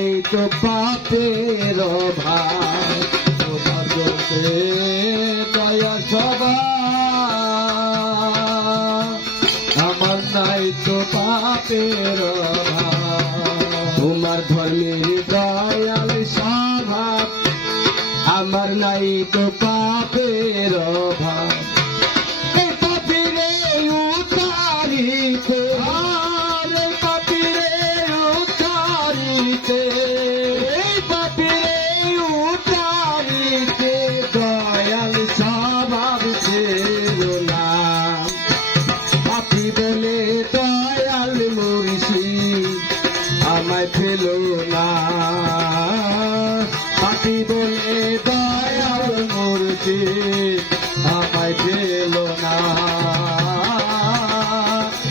নাই তো পাপের ভাই তোমার জোতে দয়া সবার আমার নাই তো পাপের ভাই তোমার ধর্মের দয়াল স্বভাব আমার নাই তো পাপের ভাই দয়াল স্বভাব ছিল না পাপি বলে দয়াল মুর্শিদ আমায় ফেল না পাপি বলে দয়াল মুর্শিদ আমায় ফেল না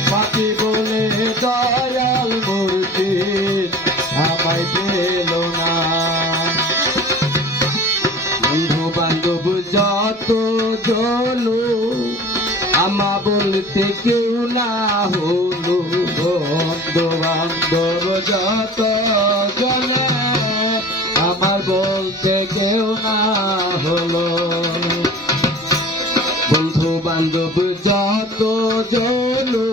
পাপি বলে দয়াল মুর্শিদ আমায় ফেল না বন্ধু বান্ধব যত জলো আমা বলতে কেউ না হলো বন্ধু বান্ধব যত জলে আমার বলতে কেউ না হলো বন্ধু বান্ধব যত জলো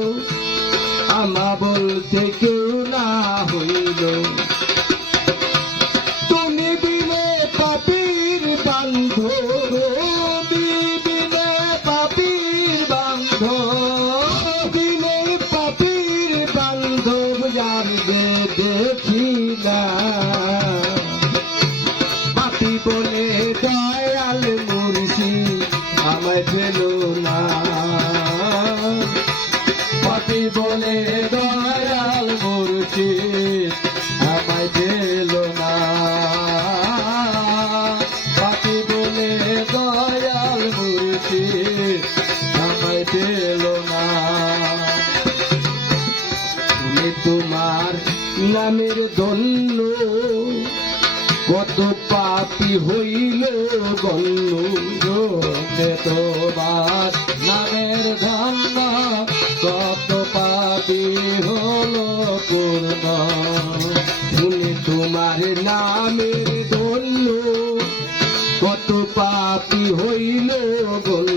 আমা বলতে কেউ না হইল তুমি বিনে পাপীর বান্ধব বিনে পাপীর বান্ধব বিনে পাপীর বান্ধব যাবে দেখি না পাপী বলে দয়াল মুর্শিদ আমায় ফেল না পাপী বলে দয়াল মুর্শিদ আমায় ফেল না পাপী বলে দয়াল মুর্শিদ আমায় ফেল না তুমি তোমার নামের ধন্য কত পাপী হইল গণ্য তোমার নামের ধন্য কত পাপী হলো পূর্ণ শুনে তোমার নামের ধন্য কত পাপী হইল গণ্য